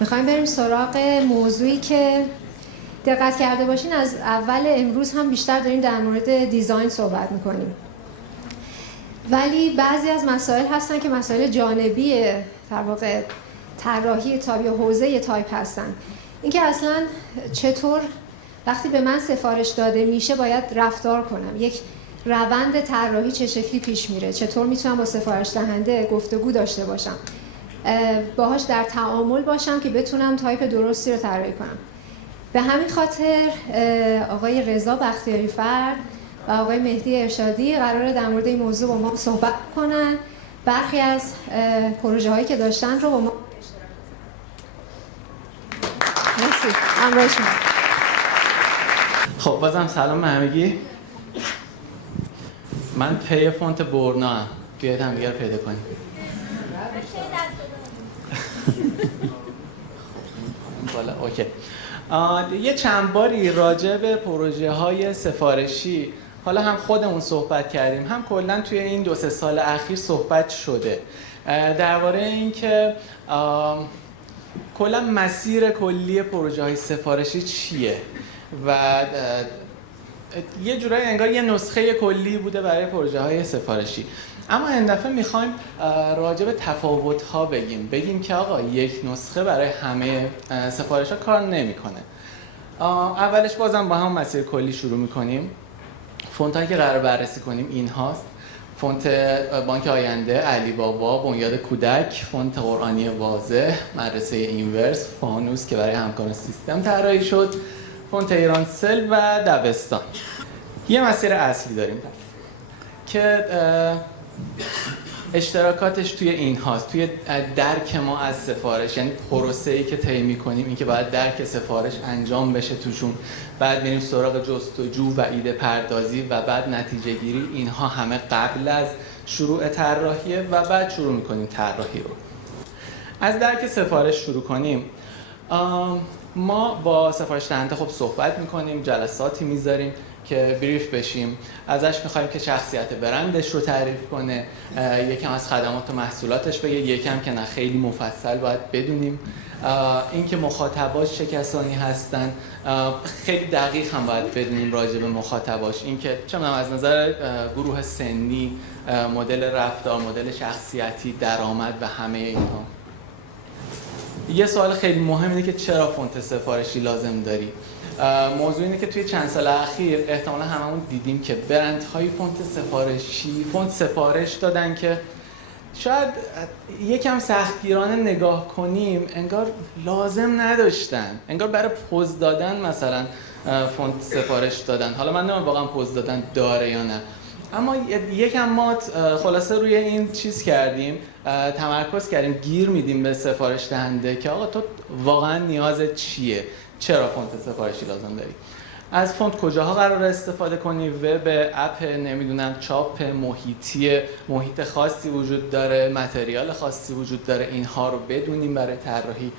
میخوایم بریم سراغ موضوعی که دقت کرده باشین از اول امروز هم بیشتر داریم در مورد دیزاین صحبت میکنیم، ولی بعضی از مسائل هستن که مسائل جانبی در واقع طراحی تایپ یا حوزه تایپ هستن. اینکه اصلا چطور وقتی به من سفارش داده میشه باید رفتار کنم، یک روند طراحی چه شکلی پیش میره، چطور میتونم با سفارش دهنده گفتگو داشته باشم، باهاش در تعامل باشم که بتونم تایپ درستی رو طراحی کنم. به همین خاطر آقای رضا بختیاری فرد و آقای مهدی ارشادی قراره در مورد این موضوع با ما صحبت کنن، برخی از پروژه هایی که داشتن رو با ما مرسی. همراه شما. خب بازم سلام به همگی. من پی فونت برنا هم. بیاید هم دیگر پیدا کنیم. بالا اوکی. یه چند باری راجع به پروژه های سفارشی حالا هم خودمون صحبت کردیم، هم کلا توی این 2-3 سال اخیر صحبت شده درباره اینکه کلا مسیر کلی پروژه های سفارشی چیه و یه جورایی انگار یه نسخه کلی بوده برای پروژه های سفارشی. اما این دفعه میخوایم راجع به تفاوت ها بگیم که آقا یک نسخه برای همه سفارش ها کار نمیکنه. اولش بازم با هم مسیر کلی شروع میکنیم. فونت هایی که قرار بررسی کنیم این هاست: فونت بانک آینده، علی بابا، بنیاد کودک، فونت قرآنی واضح، مدرسه اینورس، فانوس که برای همکاران سیستم طراحی شد، فونت ایرانسل و دبستان. یه مسیر اصلی داریم که اشتراکاتش توی این هاست، توی درک ما از سفارش، یعنی پروسه‌ای که طی می‌کنیم، این که باید درک سفارش انجام بشه توشون، بعد میریم سراغ جستجو و ایده پردازی و بعد نتیجه گیری. اینها همه قبل از شروع طراحیه و بعد شروع می‌کنیم طراحی رو. از درک سفارش شروع کنیم. ما با سفارش دهنده خب صحبت می‌کنیم، جلساتی می‌ذاریم که بریف بشیم، ازش میخوایم که شخصیت برندش رو تعریف کنه، یکم از خدمات و محصولاتش بگه، یکم که نه خیلی مفصل باید بدونیم اینکه مخاطباش چه کسانی هستن، خیلی دقیق هم باید بدونیم راجع به مخاطباش، اینکه چه می‌دونم از نظر گروه سنی، مدل رفتار، مدل شخصیتی، درآمد و همه اینها. یه سوال خیلی مهم اینه که چرا فونت سفارشی لازم داری؟ موضوع اینه که توی چند سال اخیر احتمالا هممون دیدیم که برندهای فونت سفارش دادن که شاید یکم سختگیرانه نگاه کنیم، انگار لازم نداشتن، انگار برای پوز دادن مثلا فونت سفارش دادن. حالا من نمیدونم واقعا پوز دادن داره یا نه، اما یکم ما خلاصه روی این چیز کردیم، تمرکز کردیم، گیر میدیم به سفارش دهنده که آقا تو واقعا نیازت چیه؟ چرا فونت سفارشی لازم داری؟ از فونت کجاها قرار استفاده کنی؟ وب، اپ، نمیدونم چاپ، محیط خاصی وجود داره، متریال خاصی وجود داره، اینها رو بدونیم برای طراحی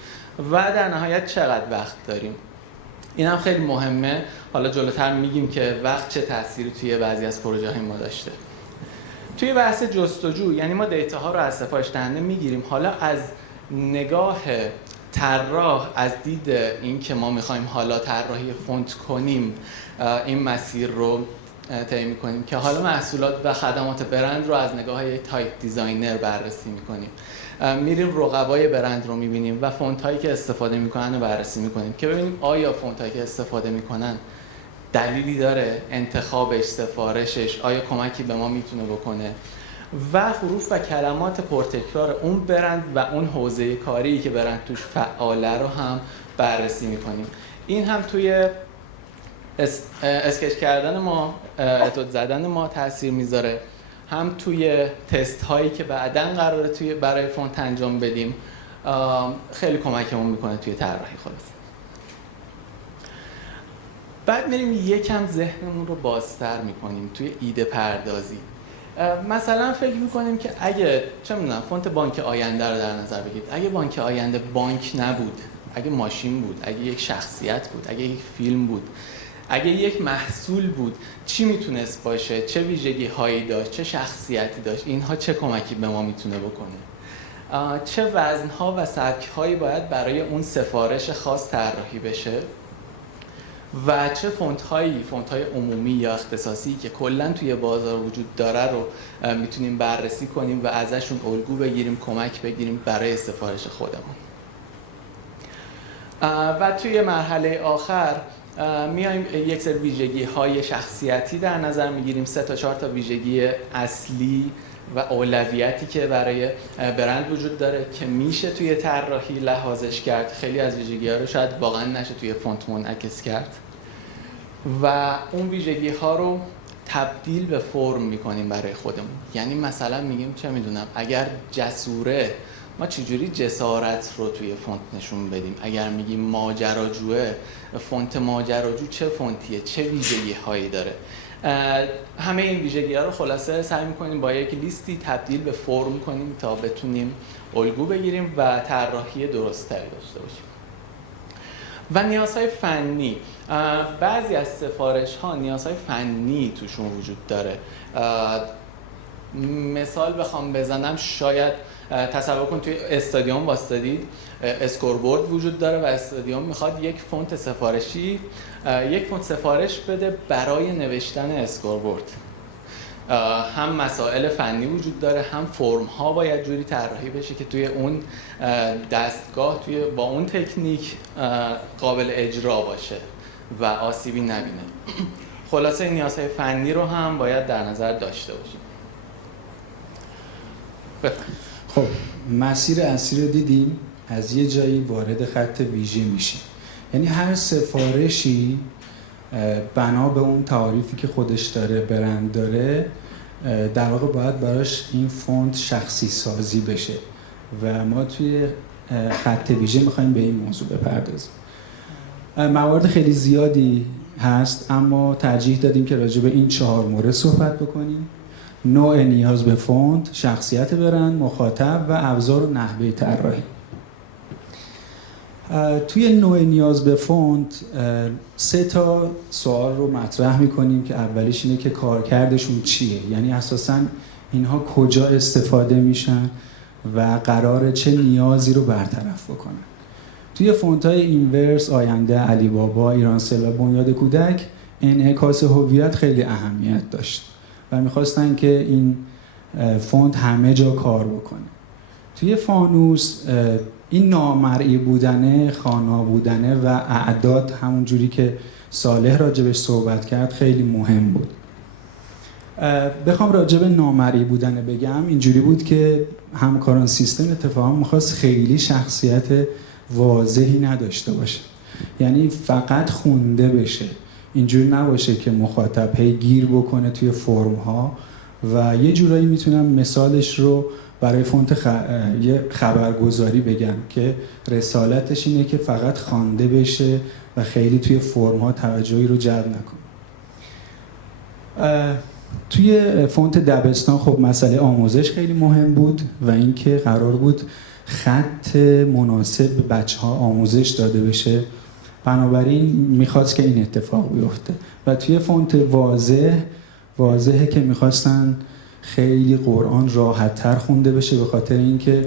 و در نهایت چقدر وقت داریم. این هم خیلی مهمه. حالا جلوتر میگیم که وقت چه تأثیری توی بعضی از پروژه های ما داشته. توی بحث جستجو، یعنی ما دیتاها رو از سفارش دهنده میگیریم، حالا از نگاه طراح، از دید این که ما میخوایم حالا طراحی فونت کنیم، این مسیر رو طی میکنیم که حالا محصولات و خدمات برند رو از نگاه یک تایپ دیزاینر بررسی میکنیم، میریم رقبای برند رو میبینیم و فونت هایی که استفاده میکنن رو بررسی میکنیم که ببینیم آیا فونت هایی که استفاده میکنن دلیلی داره، انتخابش، سفارشش آیا کمکی به ما میتونه بکنه، و حروف و کلمات پرتکرار اون برند و اون حوزه کاری که برند توش فعاله رو هم بررسی میکنیم. این هم توی اسکچ کردن ما، اتود زدن ما تاثیر میذاره، هم توی تست هایی که بعداً قراره برای فونت انجام بدیم خیلی کمکمون میکنه توی طراحی خالص. بعد میریم یکم ذهنمون رو بازتر میکنیم توی ایده پردازی. مثلا فکر میکنیم که اگه چه میدونم فونت بانک آینده رو در نظر بگیرید، اگه بانک آینده بانک نبود، اگه ماشین بود، اگه یک شخصیت بود، اگه یک فیلم بود، اگه یک محصول بود، چی میتونست باشه؟ چه ویژگی هایی داشت؟ چه شخصیتی داشت؟ اینها چه کمکی به ما میتونه بکنه؟ چه وزن‌ها و سبک‌هایی باید برای اون سفارش خاص طراحی بشه و چه فونت‌های عمومی یا اختصاصی که کلاً توی بازار وجود داره رو میتونیم بررسی کنیم و ازشون الگو بگیریم، کمک بگیریم برای سفارش خودمون. و توی مرحله آخر میایم یک سری ویژگی‌های شخصیتی در نظر میگیریم، 3 تا 4 تا ویژگی اصلی و اولویتی که برای برند وجود داره که میشه توی طراحی لحاظش کرد. خیلی از ویژگی‌ها رو شاید واقعا نشه توی فونت منعکس کرد و اون ویژگی‌ها رو تبدیل به فرم میکنیم برای خودمون. یعنی مثلا میگیم چه میدونم اگر جسوره، ما چجوری جسارت رو توی فونت نشون بدیم؟ اگر میگیم ماجراجوه، فونت ماجراجو چه فونتیه، چه ویژگی هایی داره؟ همه این ویژگی ها رو خلاصه سعی میکنیم با یک لیستی تبدیل به فرم کنیم تا بتونیم الگو بگیریم و طراحی درست‌تری داشته باشیم. و نیازهای فنی، بعضی از سفارش ها نیازهای فنی توشون وجود داره. مثال بخوام بزنم، شاید تصور کن توی استادیوم واسطدید، اسکوربورد وجود داره و استادیوم میخواد یک فونت سفارش بده برای نوشتن اسکوربورد. هم مسائل فنی وجود داره، هم فرم ها باید جوری طراحی بشه که توی اون دستگاه با اون تکنیک قابل اجرا باشه و آسیبی نبینه. خلاصه این نیازهای فنی رو هم باید در نظر داشته باشیم. خب مسیر اصلی رو دیدیم، از یه جایی وارد خط ویژه میشیم. یعنی هر سفارشی بنا به اون تعاریفی که خودش داره، برند داره، در واقع باید براش این فونت شخصی سازی بشه و ما توی خط ویژه میخوایم به این موضوع بپردازیم. موارد خیلی زیادی هست اما ترجیح دادیم که راجع به این 4 مورد صحبت بکنیم: نوع نیاز به فونت، شخصیت برند، مخاطب و ابزار و نحوه طراحی. توی نوع نیاز به فونت 3 تا سوال رو مطرح میکنیم که اولیش اینه که کارکردشون چیه، یعنی اساساً اینها کجا استفاده میشن و قراره چه نیازی رو برطرف بکنن. توی فونت‌های اینورس، آینده، علی بابا، ایرانسل و بنیاد کودک انعکاس هویت خیلی اهمیت داشت و میخواستن که این فونت همه جا کار بکنه. توی فانوس این نامرئی بودنه، خوانا بودنه و اعداد، همون جوری که صالح راجبش صحبت کرد، خیلی مهم بود. بخوام راجب نامرئی بودنه بگم، اینجوری بود که همکاران سیستم اتفاقا میخواست خیلی شخصیت واضحی نداشته باشه، یعنی فقط خونده بشه، اینجوری نباشه که مخاطب هی گیر بکنه توی فرم ها. و یه جورایی میتونم مثالش رو برای فونت یه خبرگزاری بگم که رسالتش اینه که فقط خوانده بشه و خیلی توی فرم ها توجهی رو جلب نکنه. توی فونت دبستان خب مسئله آموزش خیلی مهم بود و اینکه قرار بود خط مناسب به بچه‌ها آموزش داده بشه، بنابراین میخواست که این اتفاق بیفته. و توی فونت واضحه که میخواستن خیلی قرآن راحت‌تر خونده بشه، به خاطر اینکه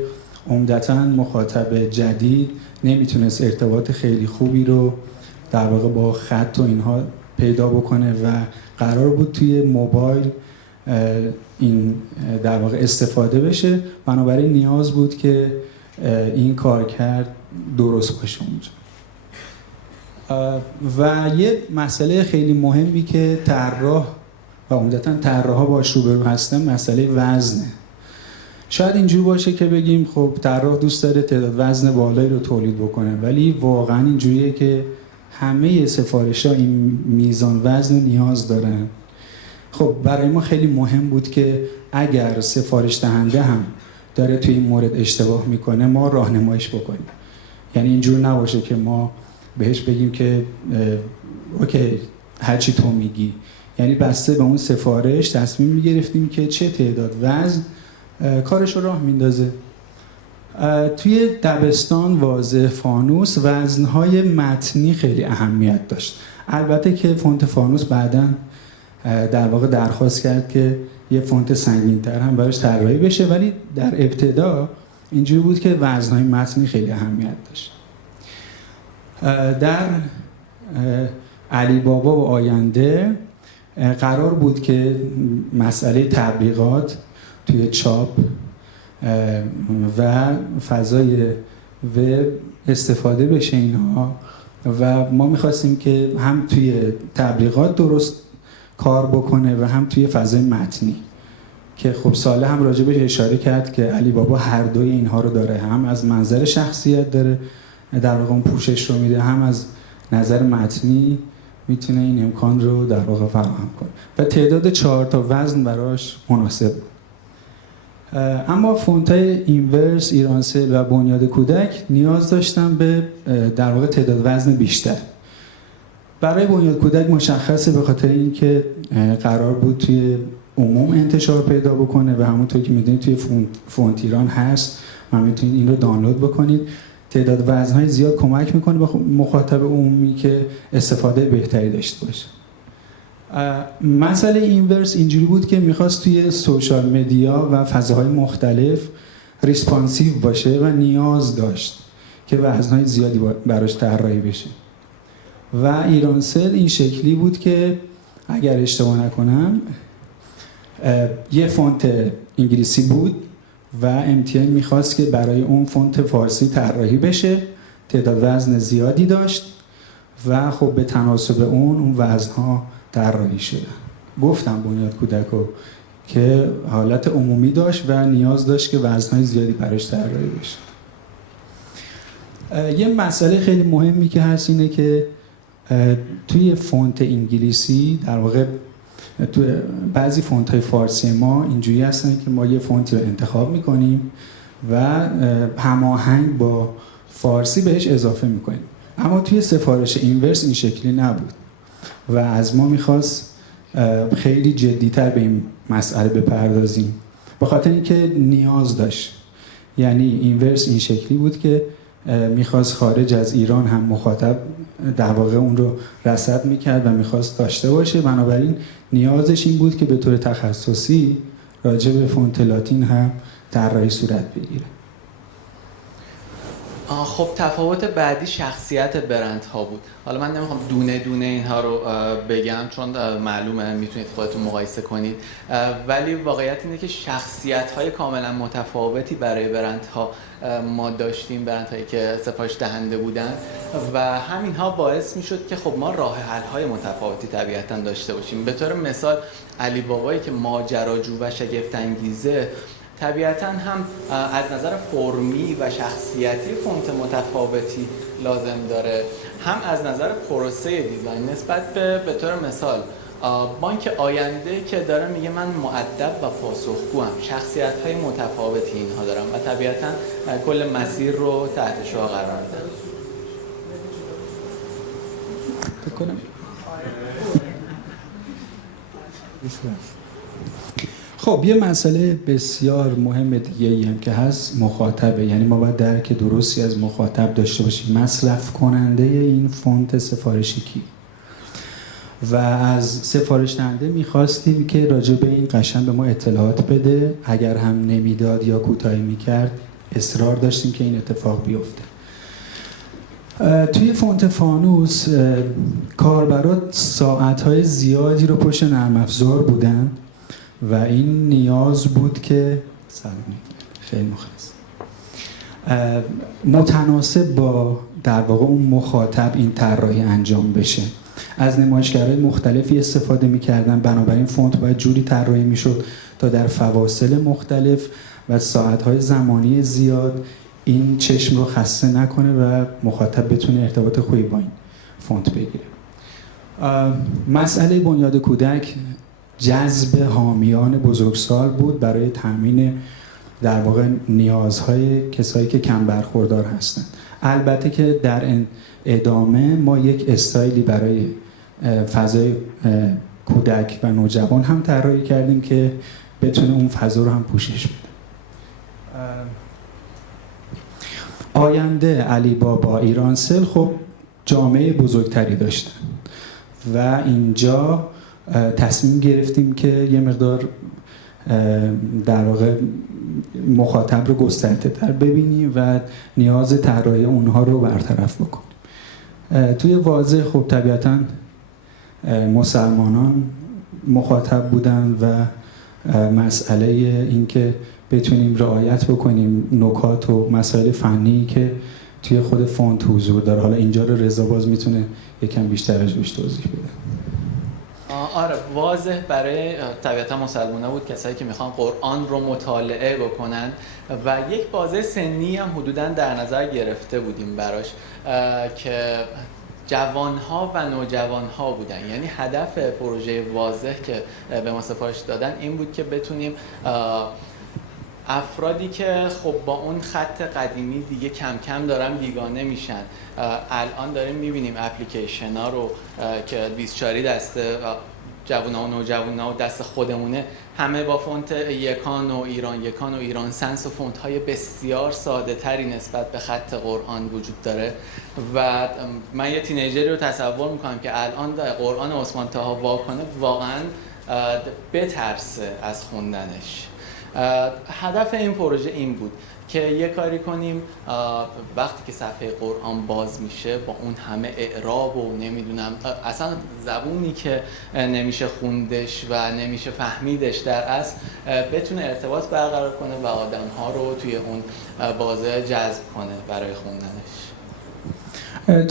عمدتاً مخاطب جدید نمیتونست ارتباط خیلی خوبی رو در واقع با خط و اینها پیدا بکنه و قرار بود توی موبایل این در واقع استفاده بشه، بنابراین نیاز بود که این کار کرد درست باشه اونجا. و یه مسئله خیلی مهمی که طراح و عمدتاً طراحا باهاش روبرو هستن، مسئله وزنه. شاید اینجوری باشه که بگیم خب طراح دوست داره تعداد وزن بالایی رو تولید بکنه، ولی واقعاً اینجوریه که همه سفارش‌ها این میزان وزن نیاز دارن. خب برای ما خیلی مهم بود که اگر سفارش دهنده هم داره توی این مورد اشتباه میکنه ما راهنماییش بکنیم. یعنی اینجور نباشه که ما بهش بگیم که اوکی هرچی تو میگی. یعنی بسته به اون سفارش تصمیم میگرفتیم که چه تعداد وزن کارش رو راه میندازه. توی دبستان واضح فانوس وزنهای متنی خیلی اهمیت داشت. البته که فونت فانوس بعداً در واقع درخواست کرد که یه فونت سنگین‌تر هم براش طراحی بشه، ولی در ابتدا اینجوری بود که وزنهای متنی خیلی اهمیت داشت. در علی بابا و آینده قرار بود که مسئله تبلیغات توی چاپ و فضای وب استفاده بشه اینها و ما میخواستیم که هم توی تبلیغات درست کار بکنه و هم توی فضای متنی که خب ساله هم راجع بهش اشاره کرد که علی بابا هر دوی اینها رو داره، هم از منظر شخصیت داره در واقع اون پوشش رو میده، هم از نظر متنی میتونه این امکان رو در واقع فراهم کنه و تعداد 4 تا وزن براش مناسب بود. اما فونت‌های اینورس، ایرانسل و بنیاد کودک نیاز داشتن به در واقع تعداد وزن بیشتر. برای بنیاد کودک مشخصه به خاطر اینکه قرار بود توی عموم انتشار پیدا بکنه و همونطور که میدونید توی فونت ایران هست و میتونید این رو دانلود بکنید. تعداد وزن‌های زیاد کمک میکنه به مخاطب عمومی که استفاده بهتری داشته باشه. مسئله اینورس اینجوری بود که میخواست توی سوشال مدیا و فضاهای مختلف ریسپانسیو باشه و نیاز داشت که وزن‌های زیادی براش طراحی بشه. و ایرانسل این شکلی بود که اگر اشتباه نکنم یه فونت انگلیسی بود و MTN میخواست که برای اون فونت فارسی طراحی بشه، تعداد وزن زیادی داشت و خب به تناسب اون وزنها طراحی شده. گفتم بنیاد کودک رو که حالت عمومی داشت و نیاز داشت که وزنهای زیادی براش طراحی بشه. یه مسئله خیلی مهمی که هست اینه که توی فونت انگلیسی در واقع تو بعضی فونت های فارسی ما اینجوری هستن که ما یه فونتی رو انتخاب میکنیم و هماهنگ با فارسی بهش اضافه میکنیم، اما توی سفارش اینورس این شکلی نبود و از ما میخواست خیلی جدیتر به این مسئله بپردازیم به خاطر اینکه نیاز داشت. یعنی اینورس این شکلی بود که میخواست خارج از ایران هم مخاطب در واقع اون رو رصد میکرد و میخواست داشته باشه، بنابراین نیازش این بود که به طور تخصصی راجع به فونت لاتین هم طراحی صورت بگیره. خب تفاوت بعدی شخصیت برند ها بود. حالا من نمیخوام دونه دونه اینها رو بگم چون معلومه میتونید خودتون مقایسه کنید، ولی واقعیت اینه که شخصیت های کاملا متفاوتی برای برند ها ما داشتیم، برند هایی که سفارش دهنده بودن و همینها باعث میشد که خب ما راه حل های متفاوتی طبیعتا داشته باشیم. به طور مثال علی بابایی که ماجراجو و شگفت انگیزه طبیعتاً هم از نظر فرمی و شخصیتی فونت متفاوتی لازم داره، هم از نظر پروسه دیزاین نسبت به طور مثال بانک آینده که داره میگه من مؤدب و پاسخگوام، شخصیت‌های متفاوتی اینها دارم و طبیعتاً کل مسیر رو تحت شعاع قرار میدن. بکنم خب یه مسئله بسیار مهم دیگه ای هم که هست مخاطبه، یعنی ما باید درک درستی از مخاطب داشته باشیم. مصرف کننده این فونت سفارشی کی و از سفارش دهنده میخواستیم که راجع به این قشنگ به ما اطلاعات بده، اگر هم نمیداد یا کوتاهی میکرد اصرار داشتیم که این اتفاق بیفته. توی فونت فانوس کاربرات ساعتهای زیادی رو پشت نرم افزار بودن و این نیاز بود که خیلی مخلص متناسب با در واقع اون مخاطب این طراحی انجام بشه. از نمایشگرهای مختلفی استفاده می‌کردن، بنابراین فونت باید جوری طراحی می‌شد تا در فواصل مختلف و ساعت‌های زمانی زیاد این چشم رو خسته نکنه و مخاطب بتونه ارتباط خوبی با این فونت بگیره. مسئله بنیاد کودک جذب حامیان بزرگسال بود برای تامین در واقع نیازهای کسایی که کم برخوردار هستند. البته که در ادامه ما یک استایلی برای فضای کودک و نوجوان هم طراحی کردیم که بتونه اون فضا رو هم پوشش بده. آینده، علی بابا، ایرانسل خب جامعه بزرگتری داشتن و اینجا تصمیم گرفتیم که یه مقدار در واقع مخاطب رو گسترده تر ببینیم و نیاز طراحی اونها رو برطرف بکنیم. توی واضح خب طبیعتاً مسلمانان مخاطب بودن و مسئله این که بتونیم رعایت بکنیم نکات و مسائل فنی که توی خود فونت حضور داره. حالا اینجا رو رضا باز میتونه یکم بیشتر روش توضیح بده. آره، واضح برای طبیعتا مسلمان‌ها بود، کسایی که میخوان قرآن رو مطالعه بکنن و یک بازه سنی هم حدوداً در نظر گرفته بودیم براش که جوانها و نوجوانها بودن. یعنی هدف پروژه واضح که به ما سفارش دادن این بود که بتونیم افرادی که خب با اون خط قدیمی دیگه کم کم دارن بیگانه میشن، الان داریم میبینیم اپلیکیشن ها رو که 24 دست جوونا و نوجوانا و دست خودمونه، همه با فونت یکان و ایران سنس و فونت های بسیار ساده تری نسبت به خط قرآن وجود داره و من یه تینیجری رو تصور میکنم که الان قرآن عثمان طاها وا کنه واقعا بترسه از خوندنش. هدف این پروژه این بود که یه کاری کنیم وقتی که صفحه قرآن باز میشه با اون همه اعراب و نمیدونم اصلا زبونی که نمیشه خوندش و نمیشه فهمیدش در اصل بتونه ارتباط برقرار کنه و آدم‌ها رو توی اون بازه جذب کنه برای خوندنش.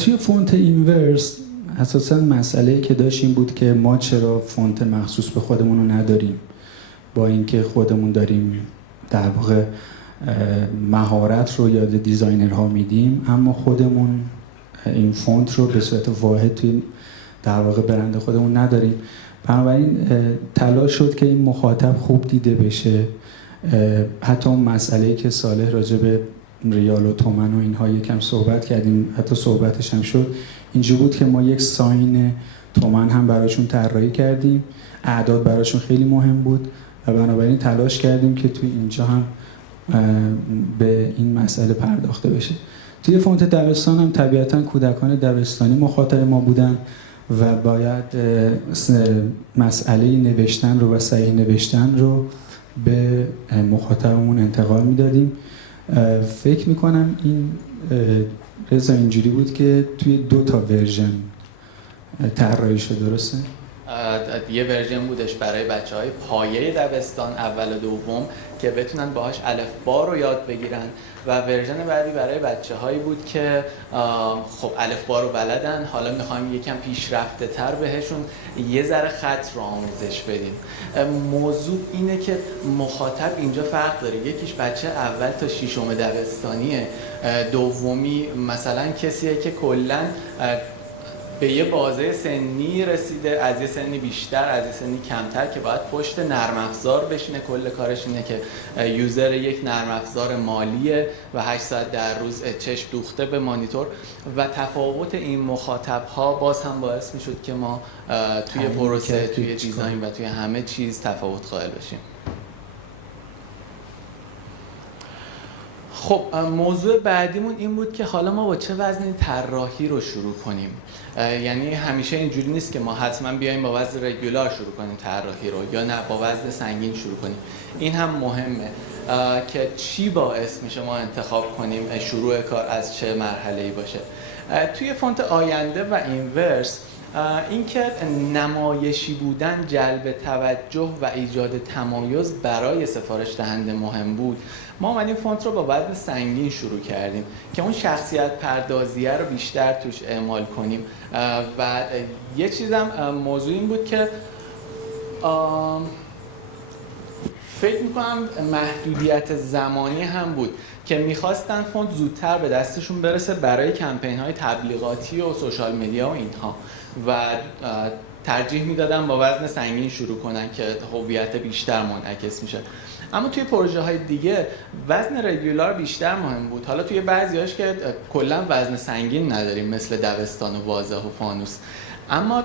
توی فونت اینورس اساساً مسئله‌ای که داشت این بود که ما چرا فونت مخصوص به خودمون رو نداریم، با اینکه خودمون داریم در واقع مهارت رو یاد دیزاینرها میدیم، اما خودمون این فونت رو به صورت واحد توی در واقع برند خودمون نداریم. بنابراین تلاش شد که این مخاطب خوب دیده بشه. حتی اون مسئله‌ای که صالح راجع به ریال و تومن و اینها یکم صحبت کردیم، حتی صحبتش هم شد، اینجوری بود که ما یک ساین تومن هم براشون طراحی کردیم. اعداد براشون خیلی مهم بود و بنابراین تلاش کردیم که توی اینجا هم به این مسئله پرداخته بشه. توی فونت دبستان هم طبیعتاً کودکان دبستانی مخاطب ما بودن و باید مسئله نوشتن رو و صحیح نوشتن رو به مخاطبمون انتقال میدادیم. فکر میکنم این رضا اینجوری بود که توی 2 تا ورژن طراحی شده، درسته؟ یه ورژن بودش برای بچه‌های پایه دبستان اول و دوم که بتونن باهاش الفبا رو یاد بگیرن و ورژن بعدی برای بچه‌هایی بود که خب الفبا رو بلدن، حالا می‌خوایم یکم پیشرفته تر بهشون یه ذره خط رو آموزش بدیم. موضوع اینه که مخاطب اینجا فرق داره، یکیش بچه اول تا 6م دبستانیه، دومی مثلا کسیه که کلاً به یه بازه سنی رسیده، از یه سنی بیشتر از یه سنی کمتر که باید پشت نرم افزار بشینه. کل کارش اینه که یوزر یک نرم افزار مالیه و 8 ساعت در روز چشم دوخته به مانیتور و تفاوت این مخاطب ها باز هم باعث میشد که ما توی پروسه، توی دیزاین و توی همه چیز تفاوت قائل بشیم. خب موضوع بعدیمون این بود که حالا ما با چه وزنی طراحی رو شروع کنیم. یعنی همیشه اینجوری نیست که ما حتما بیایم با وزن رگولار شروع کنیم طراحی رو یا نه با وزن سنگین شروع کنیم. این هم مهمه که چی باعث میشه ما انتخاب کنیم شروع کار از چه مرحله‌ای باشه. توی فونت آینده و اینورس اینکه نمایشی بودن، جلب توجه و ایجاد تمایز برای سفارش دهنده مهم بود. ما اومدیم فونت رو با وزن سنگین شروع کردیم که اون شخصیت پردازیه رو بیشتر توش اعمال کنیم و یه چیزم موضوع این بود که فکر میکنم محدودیت زمانی هم بود که میخواستن فونت زودتر به دستشون برسه برای کمپین های تبلیغاتی و سوشال میدیا و اینها و ترجیح میدادن با وزن سنگین شروع کنن که هویت بیشتر منعکس میشه. اما توی پروژه های دیگه وزن رگولار بیشتر مهم بود. حالا توی بعضیاش که کلا وزن سنگین نداریم مثل دبستان و واضح و فانوس، اما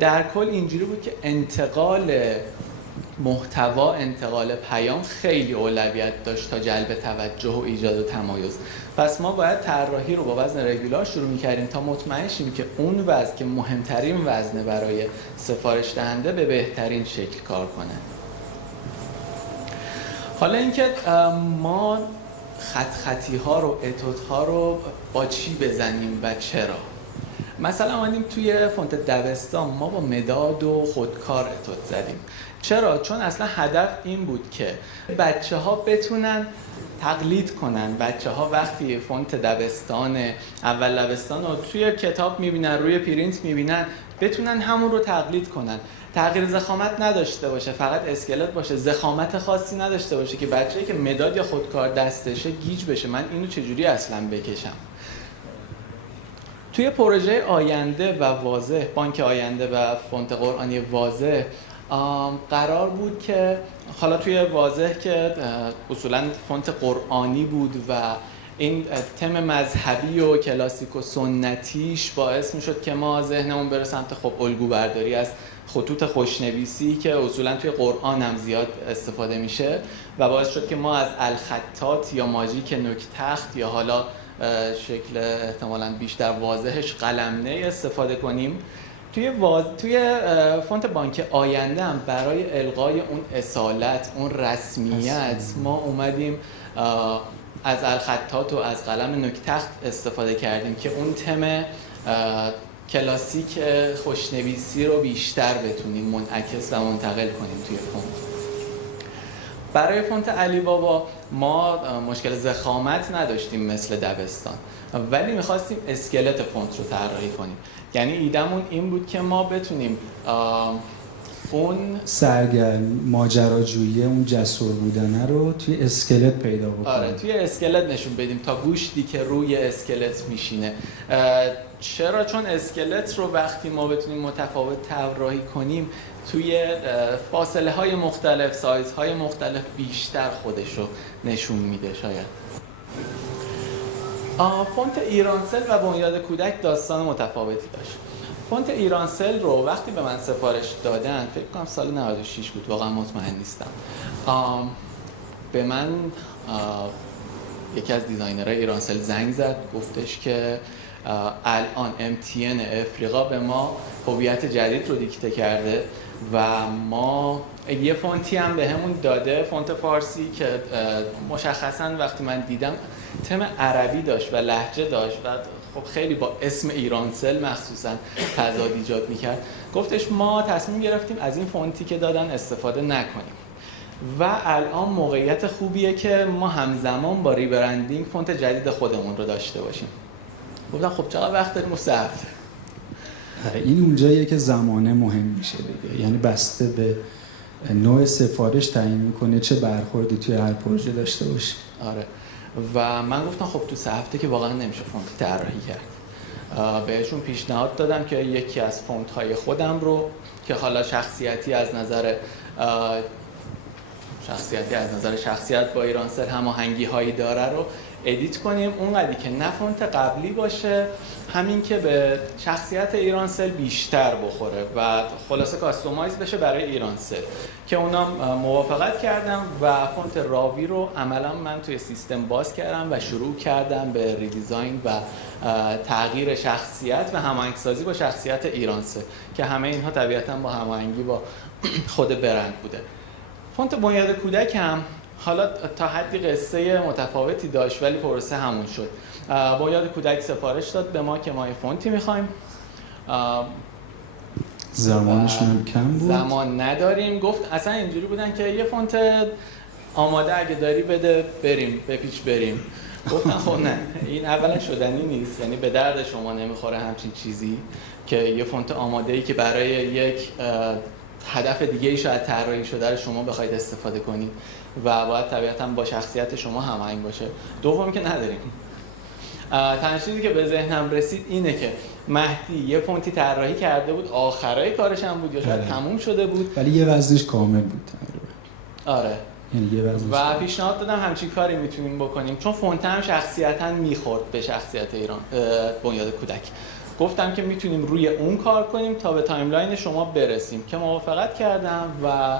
در کل اینجوری بود که انتقال محتوا، انتقال پیام خیلی اولویت داشت تا جلب توجه و ایجاد و تمایز. پس ما باید طراحی رو با وزن رگولار شروع می‌کردیم تا مطمئن شیم که اون وزن که مهمترین وزنه برای سفارش دهنده به بهترین شکل کار کنه. حالا اینکه ما خطی ها رو اتود ها رو با چی بزنیم و چرا؟ مثلا آمدیم توی فونت دبستان ما با مداد و خودکار اتود زدیم. چرا؟ چون اصلا هدف این بود که بچه ها بتونن تقلید کنن. بچه ها وقتی فونت دبستان اول دبستان رو توی کتاب میبینن، روی پرینت میبینن، بتونن همون رو تقلید کنن. تغییر ضخامت نداشته باشه، فقط اسکلت باشه، ضخامت خاصی نداشته باشه که بچه‌ای که مداد یا خودکار دستشه گیج بشه. من اینو چجوری اصلا بکشم؟ توی پروژه آینده و واضح، بانک آینده و فونت قرآنی واضح، قرار بود که حالا توی واضح که اصولاً فونت قرآنی بود و این تم مذهبی و کلاسیک و سنتیش باعث میشد که ما ذهنمون بره سمت خب الگو برداری از خطوط خوشنویسی که اصولاً توی قرآن هم زیاد استفاده میشه و باعث شد که ما از الخطات یا ماژیک نوک تخت یا حالا شکل احتمالاً بیشتر واضحش قلمنه استفاده کنیم. توی فونت بانک آینده هم برای الغای اون اصالت، اون رسمیت ما اومدیم از الخطات و از قلم نوک تخت استفاده کردیم که اون تم کلاسیک خوشنویسی رو بیشتر بتونیم منعکس و منتقل کنیم توی فونت. برای فونت علی بابا ما مشکل ضخامت نداشتیم مثل دبستان، ولی میخواستیم اسکلت فونت رو طراحی کنیم. یعنی ایدمون این بود که ما بتونیم اون سرگرم ماجراجویی، اون جسور بودنه رو توی اسکلت پیدا بکنیم. آره، توی اسکلت نشون بدیم تا گوشتی که روی اسکلت میشینه. چرا؟ چون اسکلت رو وقتی ما بتونیم متفاوت طراحی کنیم توی فاصله های مختلف، سایز های مختلف بیشتر خودش رو نشون میده. شاید فونت ایرانسل و بنیاد کودک داستان متفاوتی داشت. فونت ایرانسل رو وقتی به من سفارش دادن، فکر کنم سال 96 بود، واقعا مطمئن نیستم، به من یکی از دیزاینرهای ایرانسل زنگ زد، گفتش که الان MTN افریقا به ما هویت جدید رو دیکته کرده و ما یه فونتی هم به همون داده، فونت فارسی، که مشخصا وقتی من دیدم تم عربی داشت و لهجه داشت و خب خیلی با اسم ایرانسل مخصوصا تضاد ایجاد میکرد. گفتش ما تصمیم گرفتیم از این فونتی که دادن استفاده نکنیم و الان موقعیت خوبیه که ما همزمان با ریبرندینگ فونت جدید خودمون رو داشته باشیم. گفتم خب چقدر وقت داریم؟ 3 هفته. این اونجاییه که زمانه مهم میشه دیگه، یعنی بسته به نوع سفارش تعیین میکنه چه برخوردی توی هر پروژه داشته باشه. آره، و من گفتم خب تو 3 هفته که واقعا نمیشه فونت طراحی کرد. بهشون پیشنهاد دادم که یکی از فونت های خودم رو که حالا شخصیتی از نظر شخصیت با ایرانسل هماهنگی هایی داره رو ادیت کنیم، اونقدری که نه فونت قبلی باشه، همین که به شخصیت ایرانسل بیشتر بخوره و خلاصه کاستومایز بشه برای ایرانسل، که اونا موافقت کردم و فونت راوی رو عملا من توی سیستم باز کردم و شروع کردم به ریدیزاین و تغییر شخصیت و هماهنگسازی با شخصیت ایرانسل که همه اینها طبیعتاً با هماهنگی با خود برند بوده. فونت بنیاد کودک هم حالا تا حدی قصه متفاوتی داشت ولی پروسه همون شد. بنیاد کودک سفارش داد به ما که ما یه فونتی می‌خوایم، زمانشون کم بود، زمان نداریم. گفت اصلا اینجوری بودن که یه فونت آماده اگه داری بده بریم بپیچ بریم. گفتن خب نه، این اولا شدنی نیست، یعنی به درد شما نمیخوره همچین چیزی که یه فونت آماده‌ای که برای یک هدف دیگه ای شاید طراحی شده رو شما بخواید استفاده کنید و باید طبیعتاً با شخصیت شما هماهنگ باشه. دوم که نداریم. تنها چیزی که به ذهنم رسید اینه که مهدی یه فونتی طراحی کرده بود، آخرای کارش هم بود یا شاید تموم شده بود، ولی یه وزنش کامل بود. آره، یعنی یه وزنش و پیشنهاد دادم همچین کاری میتونیم بکنیم چون فونت هم شخصیتاً میخورد به شخصیت ایران بنیاد کودک. گفتم که میتونیم روی اون کار کنیم تا به تایملاین شما برسیم که موافقت کردم و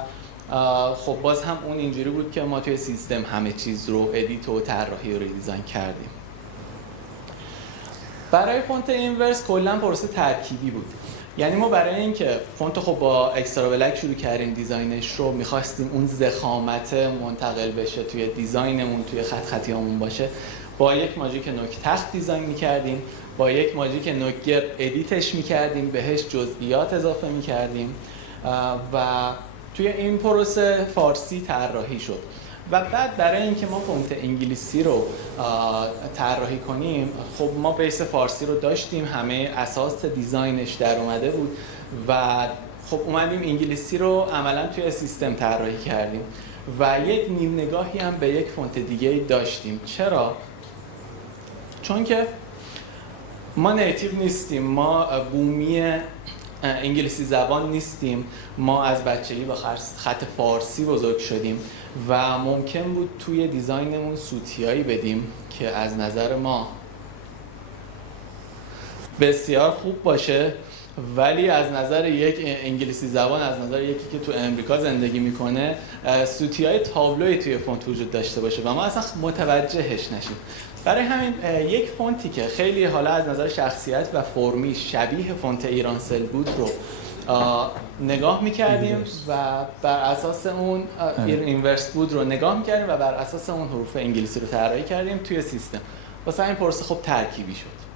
خب باز هم اون اینجوری بود که ما توی سیستم همه چیز رو ادیت و طراحی و ریدیزاین کردیم. برای فونت اینورس کلا پروسه ترکیبی بود. یعنی ما برای اینکه فونت خب با اکسترا بلک شروع کردیم دیزاینش رو، می‌خواستیم اون ضخامت منتقل بشه توی دیزاینمون، توی خطیامون باشه، با یک ماژیک نوک تخت دیزاین می‌کردیم، با یک ماژیک نوک‌گر ادیتش می‌کردیم، بهش جزئیات اضافه می‌کردیم و توی این پروسه فارسی طراحی شد. و بعد برای اینکه ما فونت انگلیسی رو طراحی کنیم، خب ما بیس فارسی رو داشتیم، همه اساس دیزاینش در اومده بود و خب اومدیم انگلیسی رو عملا توی سیستم طراحی کردیم و یک نیم نگاهی هم به یک فونت دیگه داشتیم. چرا؟ چون که ما نیتیو نیستیم، ما بومی انگلیسی زبان نیستیم، ما از بچگی با خط فارسی بزرگ شدیم و ممکن بود توی دیزاینمون سوتیایی بدیم که از نظر ما بسیار خوب باشه، ولی از نظر یک انگلیسی زبان، از نظر یکی که تو امریکا زندگی میکنه، سوتیای تابلوی توی فونت وجود داشته باشه و ما اصلا متوجهش نشیم. برای همین یک فونتی که خیلی حالا از نظر شخصیت و فرمی شبیه فونت ایرانسل بود رو نگاه میکردیم و بر اساس اون اینورس بود رو نگاه میکردیم و بر اساس اون حروف انگلیسی رو طراحی کردیم توی سیستم. واسه این پروسه خب ترکیبی شد.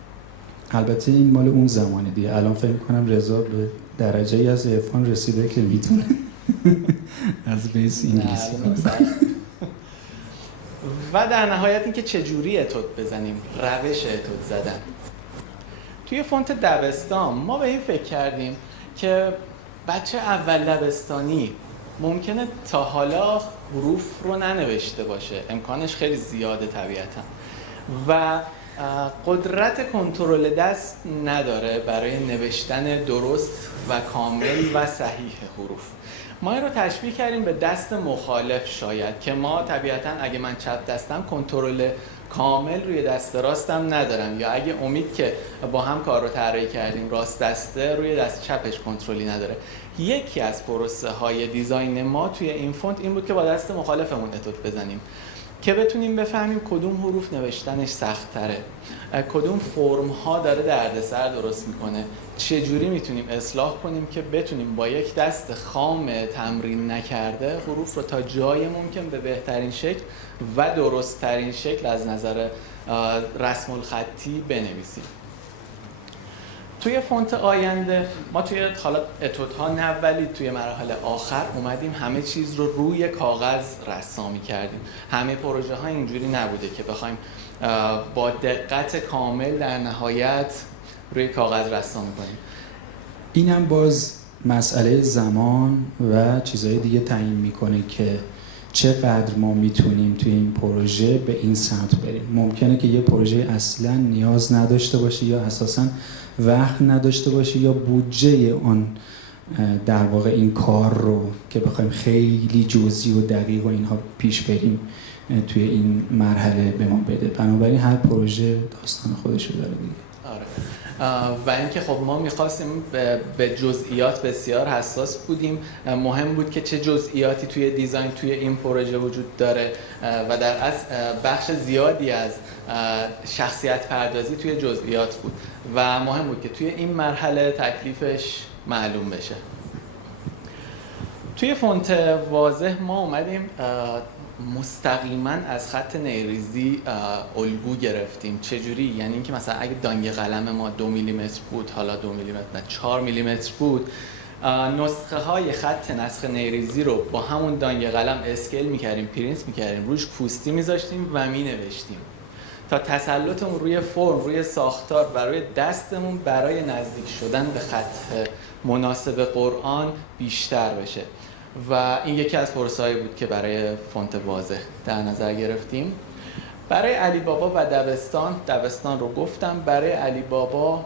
البته این مال اون زمانه دیگه. الان فکر می‌کنم رضا به درجه‌ای از عرفان رسیده که میتونه از بیس انگلیسی و در نهایت اینکه چجوری اتود بزنیم، روش اتود زدن. توی فونت دبستان ما به این فکر کردیم که بچه اول دبستانی ممکنه تا حالا حروف رو ننوشته باشه، امکانش خیلی زیاده طبیعتا و قدرت کنترل دست نداره برای نوشتن درست و کامل و صحیح حروف. ما این رو تشبیه کردیم به دست مخالف شاید، که ما طبیعتاً اگه من چپ دستم کنترل کامل روی دست راستم ندارم، یا اگه امید که با هم کار رو طراحی کردیم راست دسته روی دست چپش کنترلی نداره. یکی از پروسه های دیزاین ما توی این فونت این بود که با دست مخالفمون اتود بزنیم که بتونیم بفهمیم کدوم حروف نوشتنش سخت تره، کدوم فرم ها داره دردسر درست میکنه، چجوری میتونیم اصلاح کنیم که بتونیم با یک دست خام تمرین نکرده حروف رو تا جای ممکن به بهترین شکل و درست ترین شکل از نظر رسم الخطی بنویسیم. توی فونت آینده ما توی حالا اتودها نه ولی توی مراحل آخر اومدیم همه چیز رو روی کاغذ رسامی کردیم. همه پروژه ها اینجوری نبوده که بخوایم با دقت کامل در نهایت روی کاغذ رسامی کنیم. اینم باز مسئله زمان و چیزهای دیگه تعیین میکنه که چقدر ما میتونیم توی این پروژه به این سمت بریم. ممکنه که یه پروژه اصلا نیاز نداشته باشه یا اساساً وقت نداشته باشه یا بودجه اون در واقع این کار رو که بخوایم خیلی جزئی و دقیق و اینها پیش بریم توی این مرحله به ما بده. بنابراین هر پروژه داستان خودش رو داره دیگه. آره. و اینکه خب ما می‌خواستیم به جزئیات بسیار حساس بودیم. مهم بود که چه جزئیاتی توی دیزاین توی این پروژه وجود داره و در اصل بخش زیادی از شخصیت پردازی توی جزئیات بود و مهم بود که توی این مرحله تکلیفش معلوم بشه. توی فونت واضح ما اومدیم مستقیما از خط نیریزی الگو گرفتیم. چجوری؟ یعنی اینکه مثلا اگه دانگ قلم ما 2 میلیمتر بود، حالا 2 میلیمتر نه 4 میلیمتر بود، نسخه های خط نسخ نیریزی رو با همون دانگ قلم اسکیل میکردیم، پرینت میکردیم، روش پوستی میذاشتیم و مینوشتیم تا تسلطمون روی فرم، روی ساختار و روی دستمون برای نزدیک شدن به خط مناسب قرآن بیشتر بشه. و این یکی از پروسه‌هایی بود که برای فونت واضح در نظر گرفتیم. برای علی بابا و دبستان رو گفتم. برای علی بابا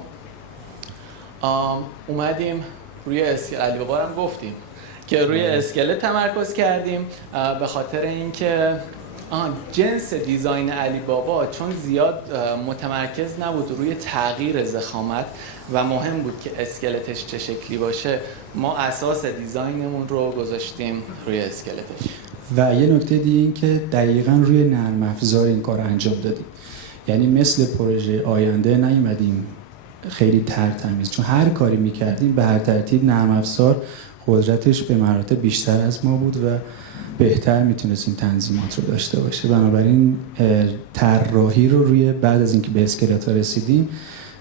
اومدیم روی علی بابا رو هم گفتیم که روی اسکلت تمرکز کردیم به خاطر اینکه جنس دیزاین علی بابا چون زیاد متمرکز نبود روی تغییر ضخامت و مهم بود که اسکلتش چه شکلی باشه، ما اساس دیزاینمون رو گذاشتیم روی اسکلتش. و یه نکته دیگه این که دقیقاً روی نرم افزار این کار انجام دادیم. یعنی مثل پروژه آینده نیومدیم خیلی ترتمیز، چون هر کاری میکردیم به هر ترتیب نرم افزار قدرتش به مراتب بیشتر از ما بود و بهتر میتونستیم تنظیمات رو داشته باشه. بنابراین طراحی رو روی بعد از اینکه به اسکلت ها رسیدیم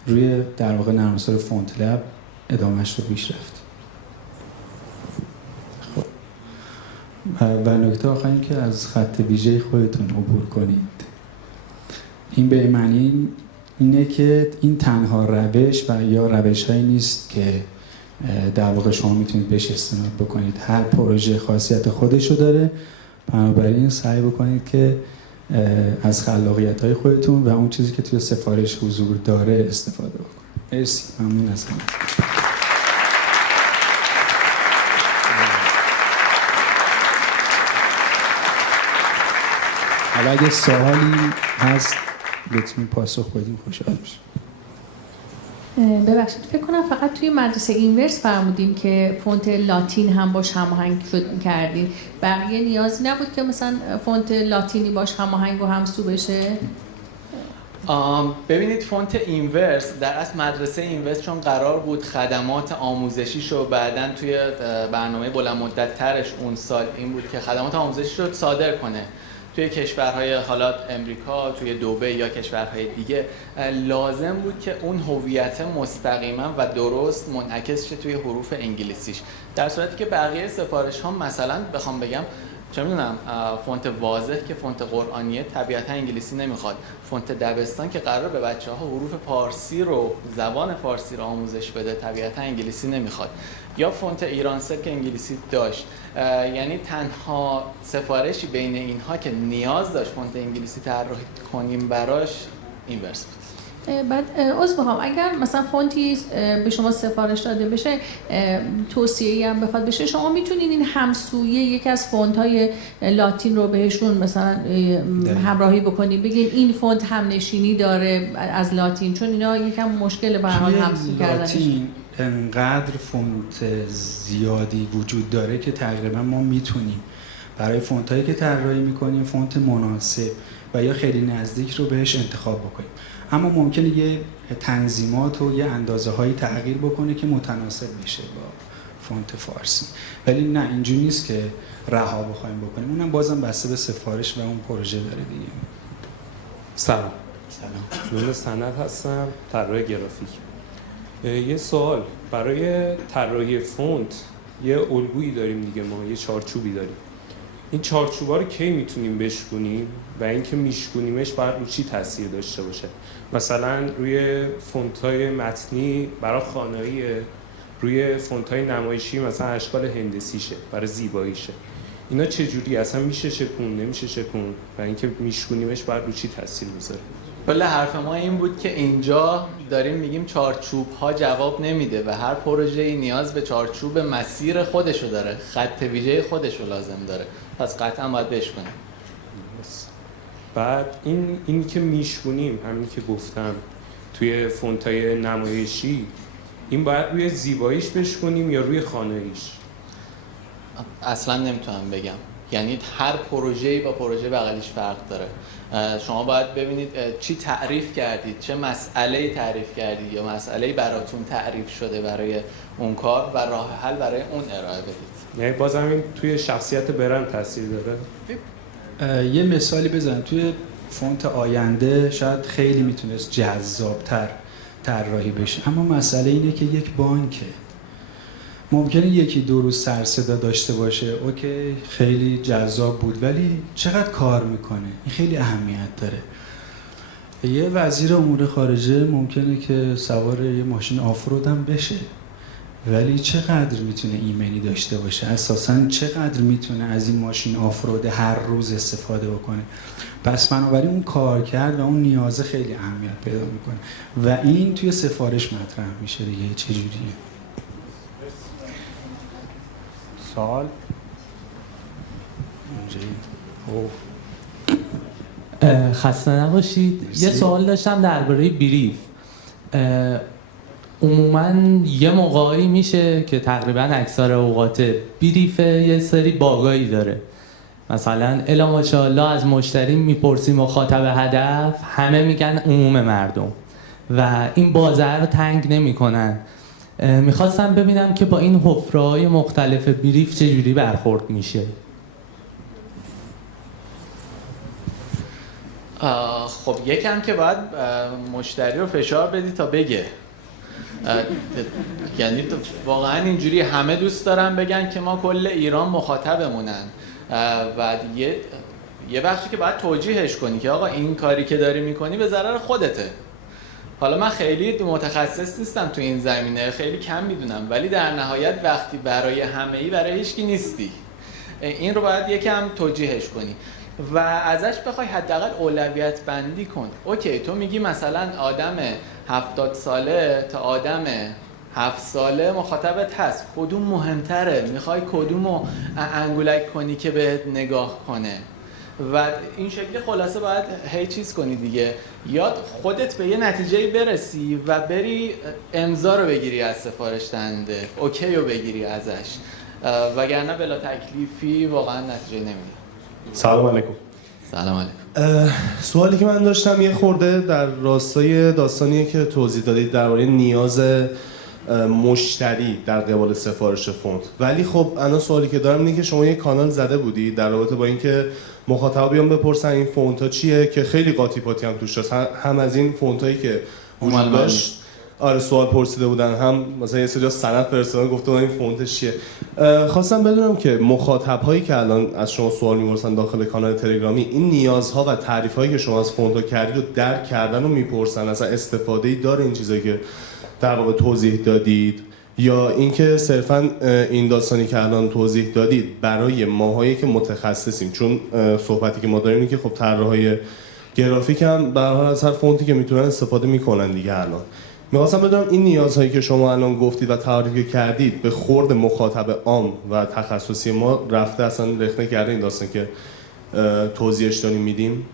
روی در واقع نرم افزار فونت لب ادامهش رو پیش رفتیم. خب و نکته آخر این که از خط ویژه خودتون عبور کنید. این به معنی اینه که این تنها روش و یا روش‌هایی نیست که در واقع شما میتونید بهش استناد بکنید. هر پروژه خاصیت خودشو داره، بنابراین سعی بکنید که از خلاقیت‌های خودتون و اون چیزی که توی سفارش حضور داره استفاده بکنید. مرسی، ممنون از همه. حالا اگه سوالی هست بتونید پاسخ بدیم خوشحال میشم. ببخشید فکر کنم فقط توی مدرسه اینورس فرمودین که فونت لاتین هم باش هماهنگ کردین. بقیه نیازی نبود که مثلا فونت لاتینی باش هماهنگ و همسو بشه؟ ببینید فونت اینورس در اصل مدرسه اینورس چون قرار بود خدمات آموزشیشو بعداً توی برنامه بلند مدت ترش اون سال این بود که خدمات آموزشی رو صادر کنه توی کشورهای حالا امریکا، توی دبی یا کشورهای دیگه، لازم بود که اون هویت مستقیما و درست منعکس شه توی حروف انگلیسیش. در صورتی که بقیه سفارش ها مثلا بخوام بگم چه میدونم فونت واضح که فونت قرآنیه طبیعتا انگلیسی نمیخواد، فونت دبستان که قرار به بچه‌ها حروف پارسی رو زبان فارسی رو آموزش بده طبیعتا انگلیسی نمیخواد، یا فونت ایرانسل که انگلیسی داشت. یعنی تنها سفارشی بین اینها که نیاز داشت فونت انگلیسی طراحی کنیم براش اینورس بود. بعد عذر میخوام اگر مثلا فونتی به شما سفارش داده بشه، توصیه‌ای هم بخواد بشه، شما میتونین این همسویه یکی از فونت‌های لاتین رو بهشون مثلا همراهی بکنین، بگین این فونت هم نشینی داره از لاتین، چون اینا یکم مشکل به هر حال همسو کردنش. انقدر فونت زیادی وجود داره که تقریبا ما میتونیم برای فونتایی که طراحی میکنیم فونت مناسب و یا خیلی نزدیک رو بهش انتخاب بکنیم، اما ممکنه یه تنظیمات و یه اندازه هایی تغییر بکنه که متناسب بشه با فونت فارسی، ولی نه اینجوری نیست که رها بخوایم بکنیم، اونم بازم بسته به سفارش و اون پروژه داره دیگه. سلام. جون سند هستم، طراح گرافیک. یه سوال برای طراحی فونت، یه الگویی داریم دیگه، ما یه چارچوبی داریم. این چارچوبا رو کی میتونیم بشکنیم و اینکه میشکنیمش باید رو چی تاثیر داشته باشه؟ مثلا روی فونت‌های متنی برای خوانایی، روی فونت‌های نمایشی مثلا اشکال هندسیشه برای زیباییشه. اینا چه جوری اصلا میشه شکون نمیشه شکون و اینکه میشکنیمش باید رو چی تاثیر بذاره؟ کل حرف ما این بود که اینجا داریم میگیم چارچوب ها جواب نمیده و هر پروژه‌ای نیاز به چارچوب مسیر خودشو داره، خط ویژه خودشو لازم داره، پس قطعا باید بشکنیم. بعد اینی که میشکنیم، همین که گفتم توی فونتای نمایشی، این باید روی زیباییش بشکنیم یا روی خواناییش؟ اصلا نمیتونم بگم، یعنی هر پروژه‌ای با پروژه بغلیش فرق داره. شما باید ببینید چی تعریف کردید، چه مسئله‌ای تعریف کردید یا مسئله‌ای براتون تعریف شده برای اون کار و راه حل برای اون ارائه بدید. یعنی بازم این توی شخصیت برند تاثیر داره؟ یه مثالی بزن. توی فونت آینده شاید خیلی میتونست جذابتر طراحی بشه، اما مسئله اینه که یک بانکه، ممکنه یکی دو روز سر صدا داشته باشه، اوکی خیلی جذاب بود، ولی چقدر کار میکنه این خیلی اهمیت داره. یه وزیر امور خارجه ممکنه که سوار یه ماشین آفرود هم بشه، ولی چقدر میتونه ایمنی داشته باشه، اساساً چقدر میتونه از این ماشین آفرود هر روز استفاده بکنه. پس بنابراین اون کار کرد و اون نیازه خیلی اهمیت پیدا میکنه و این توی سفارش مطرح میشه دیگه. چجوریه؟ سوال؟ خسته نباشید. یه سوال داشتم درباره بریف. عموما یه موقعی میشه که تقریبا اکثر اوقات بریف یه سری باگایی داره، مثلا الا ماشاءالله از مشتری میپرسی مخاطب هدف، همه میگن عموم مردم، و این بازار رو تنگ نمی‌کنن. میخواستم ببینم که با این حفره‌های مختلف بریف چجوری برخورد میشه. خب یکم که باید مشتری رو فشار بدی تا بگه. یعنی واقعا اینجوری همه دوست دارن بگن که ما کل ایران مخاطبمونن و یه بخشی که باید توجیهش کنی که آقا این کاری که داری میکنی به ضرر خودته. حالا من خیلی متخصص نیستم تو این زمینه، خیلی کم میدونم، ولی در نهایت وقتی برای همه‌ای برای هیچکی نیستی. این رو باید یکم توجیهش کنی و ازش بخوای حداقل اولویت بندی کن. اوکی تو میگی مثلا آدم 70 ساله تا آدم 7 ساله مخاطبت هست، کدوم مهمتره؟ میخوای کدومو انگولک کنی که بهت نگاه کنه؟ و این شکلی خلاصه باید هی چیز کنی دیگه، یا خودت به یه نتیجه‌ای برسی و بری امضا رو بگیری از سفارش دهنده، اوکی رو بگیری ازش، وگرنه بلا تکلیفی واقعا نتیجه نمیده. سلام علیکم. سلام علیکم. سوالی که من داشتم یه خورده در راستای داستانیه که توضیح دادید درباره نیاز مشتری در قبال سفارش فونت، ولی خب الان سوالی که دارم اینه که شما یه کانال زده بودی در رابطه با اینکه مخاطب بیان بپرسن این فونت ها چیه، که خیلی قاطی پاتی هم توش هست، هم از این فونت هایی که وجود داشت آره سوال پرسیده بودن، هم مثلا یه سری سند فرستادن گفته این فونتش چیه. خواستم بدونم که مخاطب هایی که الان از شما سوال می‌پرسن داخل کانال تلگرامی، این نیازها و تعریف هایی که شما از فونت ها کردید رو درک کردن و میپرسن، اصلا استفاده‌ای داره این چیزایی که در واقع توضیح دادید، یا اینکه صرفا این داستانی که الان توضیح دادید برای ماهایی که متخصصیم، چون صحبتی که ما داریم اینه که خب طراحای گرافیک هم به هر حال از هر فونتی که میتونن استفاده میکنن دیگه. الان می‌خواستم بدونم این نیازهایی که شما الان گفتید و تعریف کردید به خورد مخاطب عام و تخصصی ما رفته، اصلا رخنه کرده این داستان که توضیحش داریم میدیم؟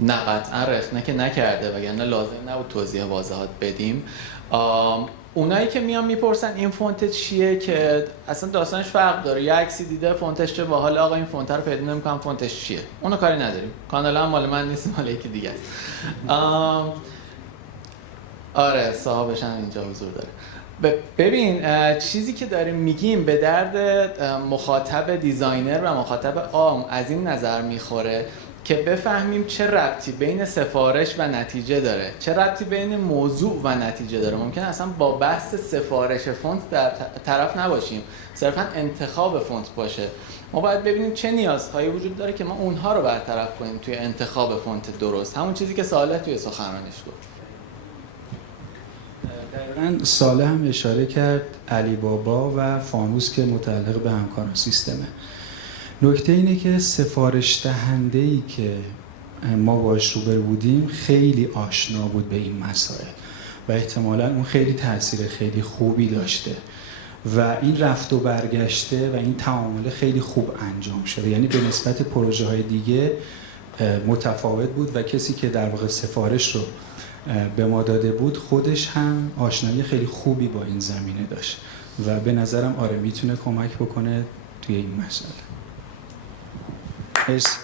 نه قطعا رخنه که نکرده، وگرنه لازم نبود توضیح واضحات بدیم. اونایی که میان میپرسن این فونت چیه که اصلا داستانش فرق داره، یه عکسی دیده فونتش چه باحال، آقا این فونت رو پیدا نمی‌کنم فونتش چیه، اونو کاری نداریم، کانال هم مال من نیست، مال یکی دیگه است. آره صاحبش هم اینجا حضور داره. ببین چیزی که داریم میگیم به درد مخاطب دیزاینر و مخاطب عام از این نظر میخوره که بفهمیم چه ربطی بین سفارش و نتیجه داره، چه ربطی بین موضوع و نتیجه داره. ممکن اصلا با بحث سفارش فونت در طرف نباشیم، صرفا انتخاب فونت باشه. ما باید ببینیم چه نیازهایی وجود داره که ما اونها رو برطرف کنیم توی انتخاب فونت درست، همون چیزی که صالح توی سخنرانیش گفت. دقیقاً صالح هم اشاره کرد علی بابا و فانوس که متعلق به همکاران سیستمه. نکته اینه که سفارش دهنده‌ای که ما باش روبرو بودیم خیلی آشنا بود به این مسائل و احتمالاً اون خیلی تاثیر خیلی خوبی داشته و این رفت و برگشته و این تعامل خیلی خوب انجام شده، یعنی به نسبت پروژه های دیگه متفاوت بود و کسی که در واقع سفارش رو به ما داده بود خودش هم آشنایی خیلی خوبی با این زمینه داشت و به نظرم آره میتونه کمک بکنه توی این مسئله. مرسی.